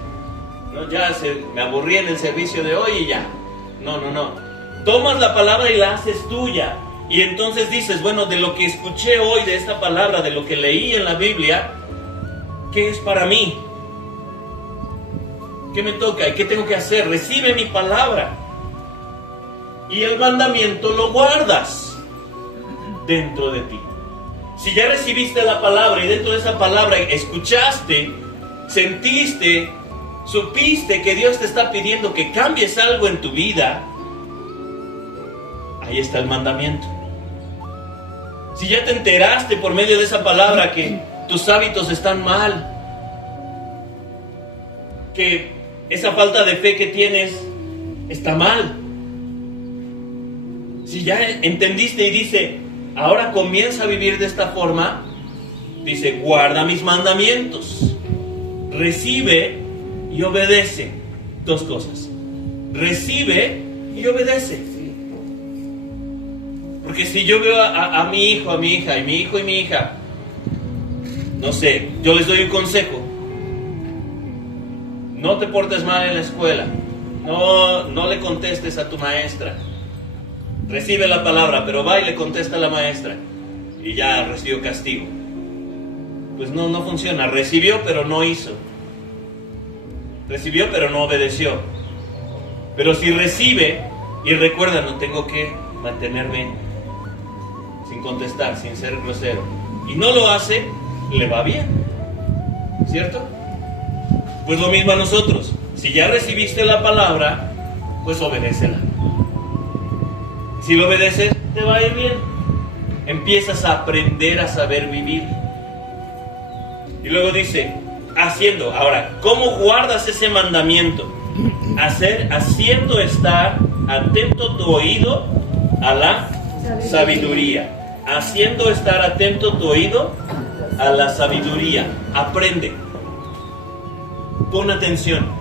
No, ya me aburrí en el servicio de hoy y ya. No. Tomas la palabra y la haces tuya. Y entonces dices, bueno, de lo que escuché hoy de esta palabra, de lo que leí en la Biblia, ¿qué es para mí? ¿Qué me toca y qué tengo que hacer? Recibe mi palabra. y el mandamiento lo guardas dentro de ti. Si ya recibiste la palabra y dentro de esa palabra escuchaste, sentiste, supiste que Dios te está pidiendo que cambies algo en tu vida, ahí está el mandamiento. Si ya te enteraste por medio de esa palabra que tus hábitos están mal, que esa falta de fe que tienes está mal, si ya entendiste y dice, ahora comienza a vivir de esta forma, dice, guarda mis mandamientos, recibe y obedece. Dos cosas, recibe y obedece. Porque si yo veo a mi hijo, a mi hija, y mi hijo y mi hija, no sé, yo les doy un consejo: no te portes mal en la escuela, no le contestes a tu maestra, recibe la palabra, pero va y le contesta a la maestra y ya recibió castigo. Pues no funciona. Recibió pero no hizo, recibió pero no obedeció. Pero si recibe y recuerda, no tengo que mantenerme sin contestar, sin ser grosero, y no lo hace, le va bien, ¿cierto? Pues lo mismo a nosotros. Si ya recibiste la palabra, pues obedécela. Si lo obedeces, te va a ir bien. Empiezas a aprender a saber vivir. Y luego dice, haciendo. Ahora, ¿cómo guardas ese mandamiento? Haciendo estar atento tu oído a la sabiduría. Haciendo estar atento tu oído a la sabiduría. Aprende. Pon atención.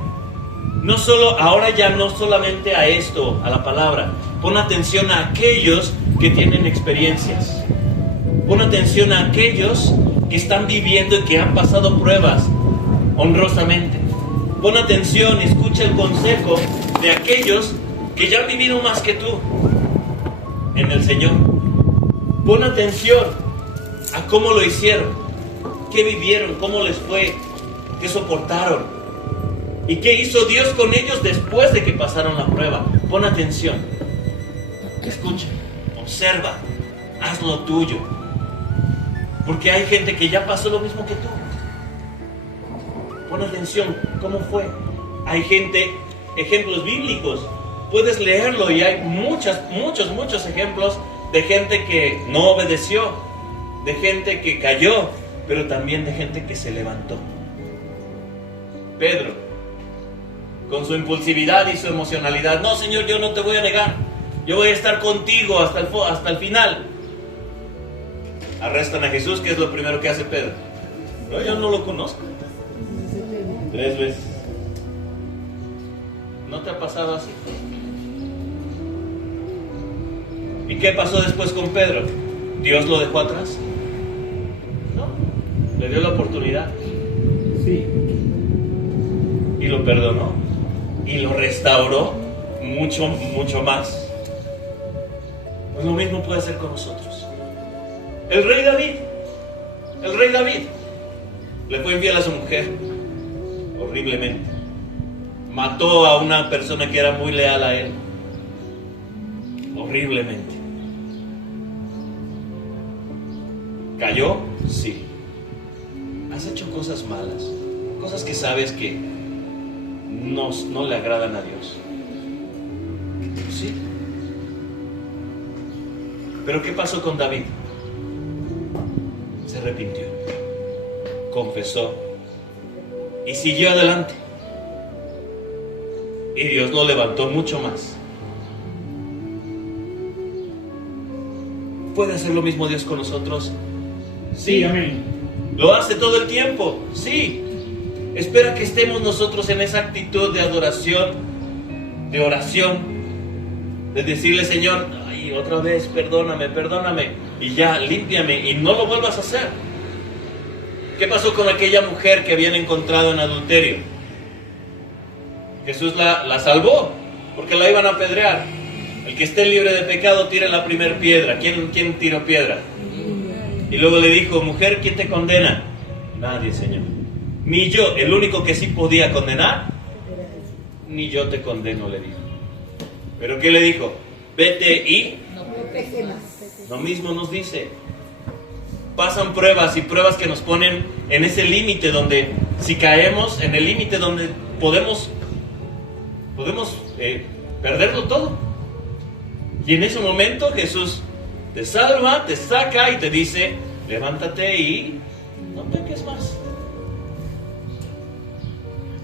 Ahora ya no solamente a esto, a la palabra. Pon atención a aquellos que tienen experiencias. Pon atención a aquellos que están viviendo y que han pasado pruebas honrosamente. Pon atención, escucha el consejo de aquellos que ya han vivido más que tú en el Señor. Pon atención a cómo lo hicieron, qué vivieron, cómo les fue, qué soportaron y qué hizo Dios con ellos después de que pasaron la prueba. Pon atención, escucha, observa, haz lo tuyo, porque hay gente que ya pasó lo mismo que tú. Pon atención, ¿cómo fue? Hay gente, ejemplos bíblicos, puedes leerlo y hay muchos ejemplos de gente que no obedeció, de gente que cayó, pero también de gente que se levantó. Pedro, con su impulsividad y su emocionalidad, no, Señor, yo no te voy a negar, yo voy a estar contigo hasta el final. Arrestan a Jesús, ¿qué es lo primero que hace Pedro? No, yo no lo conozco. 3 veces. ¿No te ha pasado así? ¿Y qué pasó después con Pedro? ¿Dios lo dejó atrás? No, le dio la oportunidad. Sí. Y lo perdonó. Y lo restauró mucho más. Pues lo mismo puede hacer con nosotros. El rey David le fue infiel a su mujer horriblemente. Mató a una persona que era muy leal a él horriblemente. ¿Cayó? Sí. ¿Has hecho cosas malas? Cosas que sabes que no le agradan a Dios. Sí. Pero ¿qué pasó con David? Se arrepintió, confesó y siguió adelante. Y Dios lo levantó mucho más. ¿Puede hacer lo mismo Dios con nosotros? Sí, amén. ¿Lo hace todo el tiempo? Sí. Espera que estemos nosotros en esa actitud de adoración, de oración, de decirle, Señor, ay, otra vez, perdóname, y ya, límpiame, y no lo vuelvas a hacer. ¿Qué pasó con aquella mujer que habían encontrado en adulterio? Jesús la salvó, porque la iban a apedrear. El que esté libre de pecado tire la primera piedra. ¿Quién tiró piedra? Y luego le dijo, mujer, ¿quién te condena? Nadie, Señor. Ni yo, el único que sí podía condenar, ni yo te condeno, le dijo. ¿Pero qué le dijo? vete y No peques más. lo mismo nos dice. Pasan pruebas y pruebas que nos ponen en ese límite donde si caemos en el límite donde podemos perderlo todo. Y en ese momento Jesús te salva, te saca y te dice, levántate y no peques más.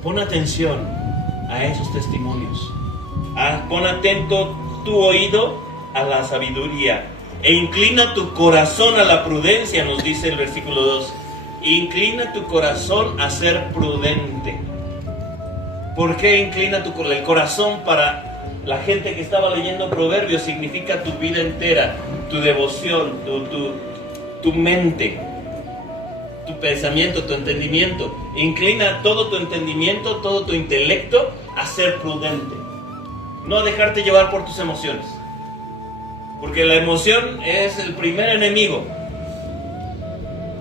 Pon atención a esos testimonios. Pon atento tu oído a la sabiduría e inclina tu corazón a la prudencia, nos dice el versículo 2. Inclina tu corazón a ser prudente. ¿Por qué inclina el corazón? Para la gente que estaba leyendo Proverbios significa tu vida entera, tu devoción, tu mente, tu pensamiento, tu entendimiento. Inclina todo tu entendimiento, todo tu intelecto a ser prudente. No a dejarte llevar por tus emociones. Porque la emoción es el primer enemigo.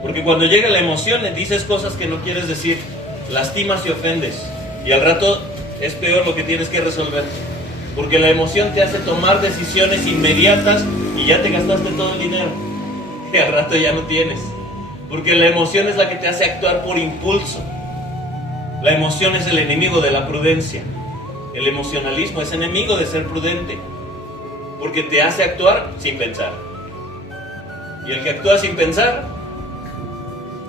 Porque cuando llega la emoción dices cosas que no quieres decir, lastimas y ofendes. Y al rato es peor lo que tienes que resolver. Porque la emoción te hace tomar decisiones inmediatas y ya te gastaste todo el dinero. Y al rato ya no tienes. Porque la emoción es la que te hace actuar por impulso. La emoción es el enemigo de la prudencia. El emocionalismo es enemigo de ser prudente. Porque te hace actuar sin pensar. Y el que actúa sin pensar,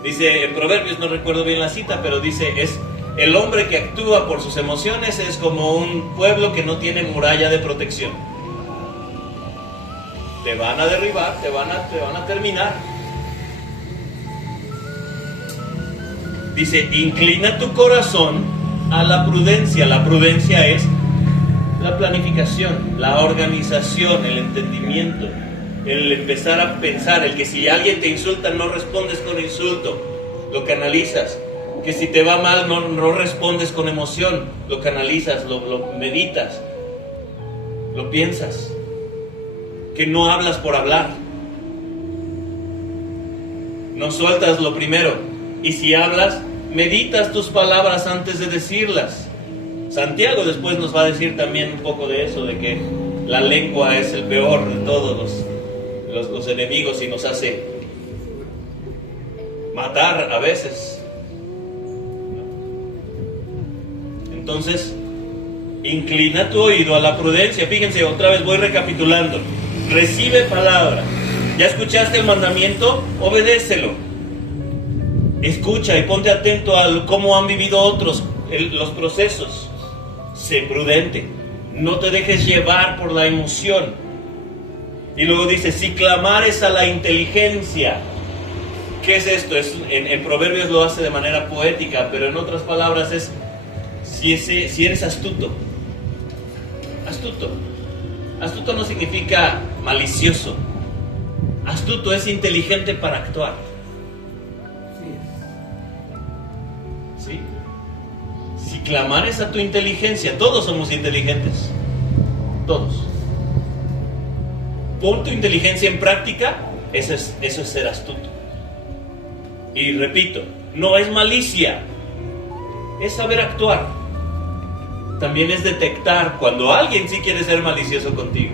dice en Proverbios, no recuerdo bien la cita, pero dice, es el hombre que actúa por sus emociones es como un pueblo que no tiene muralla de protección. Te van a derribar, te van a terminar. Dice, inclina tu corazón a la prudencia. La prudencia es la planificación, la organización, el entendimiento, el empezar a pensar, el que si alguien te insulta no respondes con insulto, lo canalizas. Que si te va mal no respondes con emoción, lo canalizas, lo meditas, lo piensas. Que no hablas por hablar. No sueltas lo primero. Y si hablas, meditas tus palabras antes de decirlas. Santiago después nos va a decir también un poco de eso, de que la lengua es el peor de todos los enemigos y nos hace matar a veces. Entonces, inclina tu oído a la prudencia. Fíjense, otra vez voy recapitulando. Recibe palabra. ¿Ya escuchaste el mandamiento? Obedécelo. Escucha y ponte atento a cómo han vivido otros los procesos. Sé prudente. No te dejes llevar por la emoción. Y luego dice, si clamares a la inteligencia. ¿Qué es esto? En Proverbios lo hace de manera poética, pero en otras palabras es si eres astuto. Astuto no significa malicioso. Astuto es inteligente para actuar. ¿Sí? Si clamares a tu inteligencia, todos somos inteligentes. Todos. Pon tu inteligencia en práctica, eso es ser astuto. Y repito, no es malicia, es saber actuar. También es detectar cuando alguien sí quiere ser malicioso contigo.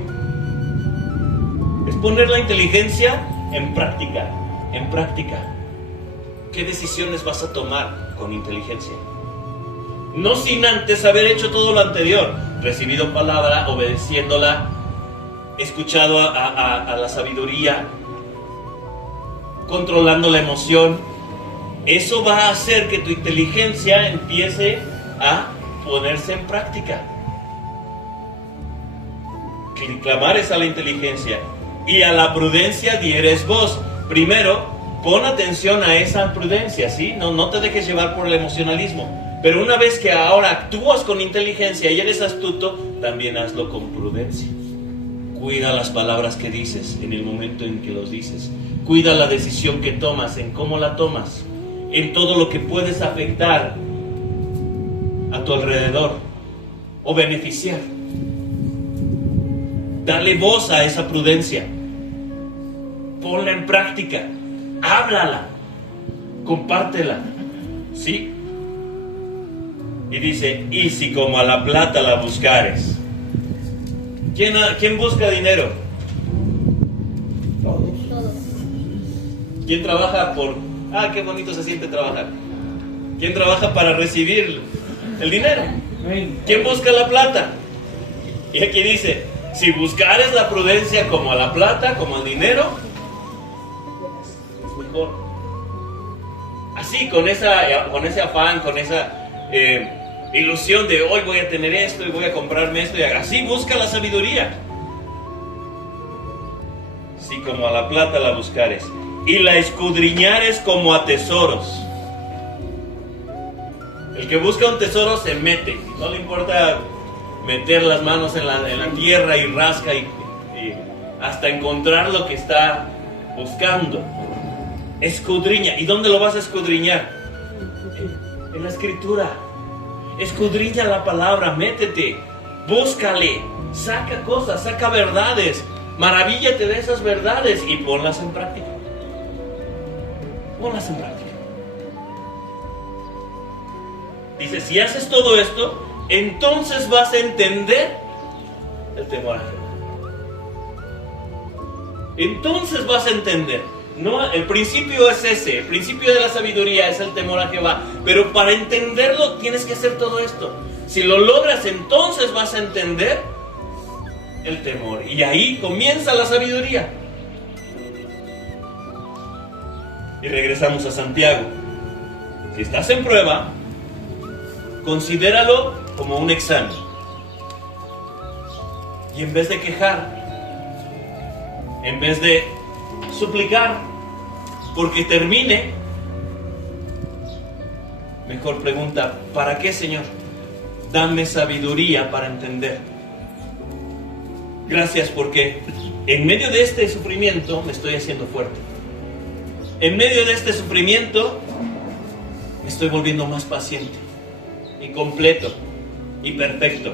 Es poner la inteligencia en práctica. ¿Qué decisiones vas a tomar con inteligencia? No sin antes haber hecho todo lo anterior, recibido palabra, obedeciéndola, escuchado a la sabiduría, controlando la emoción. Eso va a hacer que tu inteligencia empiece a ponerse en práctica. Clamares a la inteligencia y a la prudencia dieres voz. Primero, pon atención a esa prudencia, ¿sí? No te dejes llevar por el emocionalismo. Pero una vez que ahora actúas con inteligencia y eres astuto, también hazlo con prudencia. Cuida las palabras que dices en el momento en que los dices. Cuida la decisión que tomas, en cómo la tomas, en todo lo que puedes afectar a tu alrededor o beneficiar. Dale voz a esa prudencia. Ponla en práctica. Háblala. Compártela. ¿Sí? Y dice, y si como a la plata la buscares. ¿Quién busca dinero? Todos. ¿Quién trabaja por... qué bonito se siente trabajar? ¿Quién trabaja para recibir el dinero? Amén. ¿Quién busca la plata? Y aquí dice, si buscares la prudencia como a la plata, como al dinero, es mejor. Así, con ese afán, con esa ilusión de hoy voy a tener esto y voy a comprarme esto, y así busca la sabiduría. Si como a la plata la buscares y la escudriñares como a tesoros. El que busca un tesoro se mete, no le importa meter las manos en la tierra y rasca y hasta encontrar lo que está buscando. Escudriña. ¿Y dónde lo vas a escudriñar? En la escritura. Escudriña la palabra, métete, búscale, saca cosas, saca verdades, maravíllate de esas verdades y ponlas en práctica. Ponlas en práctica. Dice, si haces todo esto, entonces vas a entender el temor a Jehová. Entonces vas a entender. No, el principio es ese, el principio de la sabiduría es el temor a Jehová. Pero para entenderlo tienes que hacer todo esto. Si lo logras, entonces vas a entender el temor. Y ahí comienza la sabiduría. Y regresamos a Santiago. Si estás en prueba, considéralo como un examen. Y en vez de quejar, en vez de suplicar porque termine, mejor pregunta, ¿para qué, Señor? Dame sabiduría para entender. Gracias, porque en medio de este sufrimiento me estoy haciendo fuerte. En medio de este sufrimiento me estoy volviendo más paciente y completo y perfecto.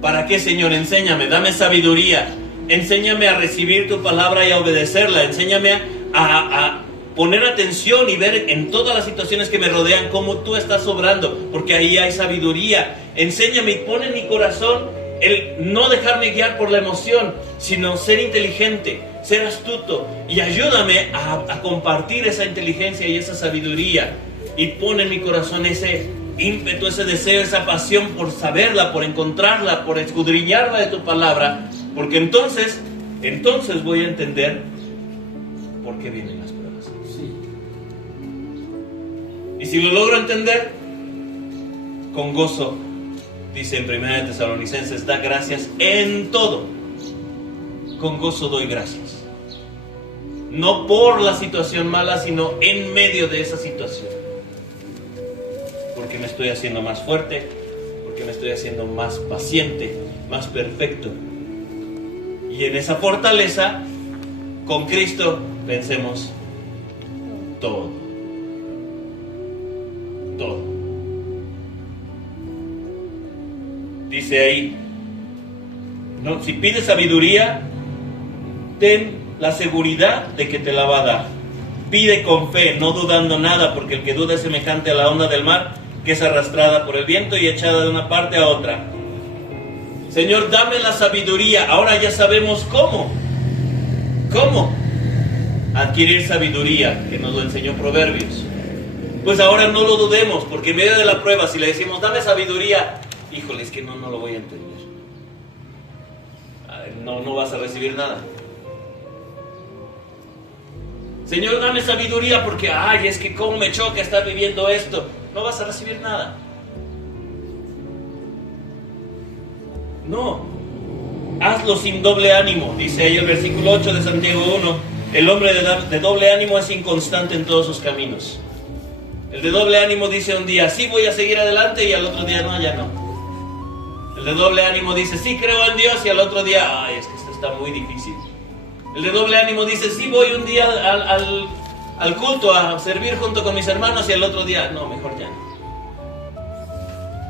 ¿Para qué, Señor? Enséñame, dame sabiduría. Enséñame a recibir tu palabra y a obedecerla. Enséñame a poner atención y ver en todas las situaciones que me rodean cómo tú estás obrando, porque ahí hay sabiduría. Enséñame y pon en mi corazón el no dejarme guiar por la emoción, sino ser inteligente, ser astuto, y ayúdame a compartir esa inteligencia y esa sabiduría, y pon en mi corazón ese ímpetu, ese deseo, esa pasión por saberla, por encontrarla, por escudriñarla de tu palabra, porque entonces voy a entender por qué vienen las pruebas. Sí. Y si lo logro entender, con gozo, dice en 1 Tesalonicenses, da gracias en todo. Con gozo doy gracias. No por la situación mala, sino en medio de esa situación. Porque me estoy haciendo más fuerte, porque me estoy haciendo más paciente, más perfecto. Y en esa fortaleza, con Cristo, vencemos todo. Todo. Dice ahí, no, si pides sabiduría, ten la seguridad de que te la va a dar. Pide con fe, no dudando nada, porque el que duda es semejante a la onda del mar, que es arrastrada por el viento y echada de una parte a otra. Señor, dame la sabiduría. Ahora ya sabemos cómo adquirir sabiduría, que nos lo enseñó Proverbios. Pues ahora no lo dudemos, porque en medio de la prueba, si le decimos, dame sabiduría, híjole, es que no lo voy a entender. No vas a recibir nada. Señor, dame sabiduría porque, es que cómo me choca estar viviendo esto. No vas a recibir nada. No. Hazlo sin doble ánimo. Dice ahí el versículo 8 de Santiago 1. El hombre de doble ánimo es inconstante en todos sus caminos. El de doble ánimo dice un día, sí voy a seguir adelante, y al otro día, no, ya no. El de doble ánimo dice, sí creo en Dios, y al otro día, es que esto está muy difícil. El de doble ánimo dice, sí voy un día al culto a servir junto con mis hermanos, y al otro día, no, mejor ya no.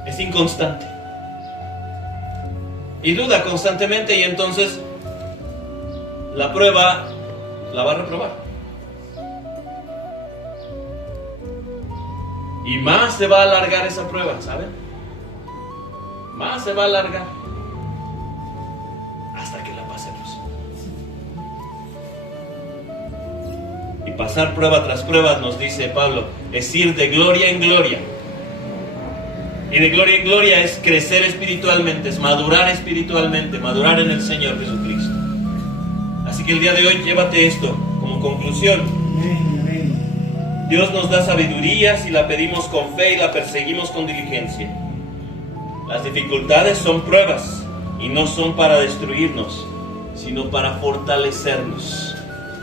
Es inconstante. Y duda constantemente, y entonces la prueba la va a reprobar. Y más se va a alargar esa prueba, ¿saben? Más se va a alargar. hacerlos. Y pasar prueba tras prueba, nos dice Pablo, es ir de gloria en gloria. Y de gloria en gloria es crecer espiritualmente, es madurar espiritualmente, madurar en el Señor Jesucristo. Así que el día de hoy llévate esto como conclusión. Dios nos da sabiduría si la pedimos con fe y la perseguimos con diligencia. Las dificultades son pruebas y no son para destruirnos, sino para fortalecernos.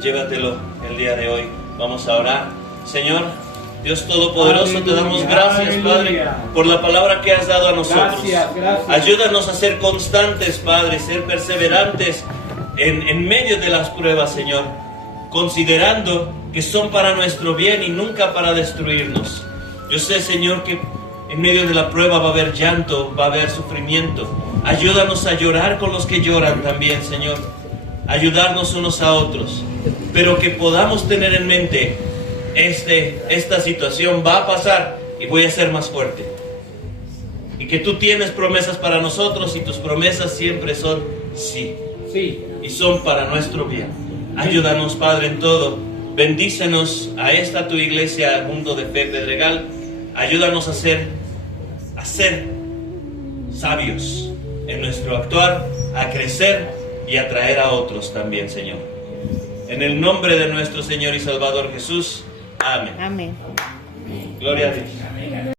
Llévatelo el día de hoy. Vamos a orar. Señor, Dios Todopoderoso, te damos gracias, Padre, por la palabra que has dado a nosotros. Gracias. Ayúdanos a ser constantes, Padre, ser perseverantes en medio de las pruebas, Señor, considerando que son para nuestro bien y nunca para destruirnos. Yo sé, Señor, que en medio de la prueba va a haber llanto, va a haber sufrimiento. Ayúdanos a llorar con los que lloran también, Señor. Ayudarnos unos a otros, pero que podamos tener en mente esta situación va a pasar y voy a ser más fuerte, y que tú tienes promesas para nosotros y tus promesas siempre son sí, y son para nuestro bien. Ayúdanos, Padre, en todo. Bendícenos a esta tu iglesia, Mundo de Fe Pedregal. Ayúdanos a ser sabios en nuestro actuar, a crecer y a traer a otros también, Señor. En el nombre de nuestro Señor y Salvador Jesús. Amén. Amén. Gloria a Dios. Amén.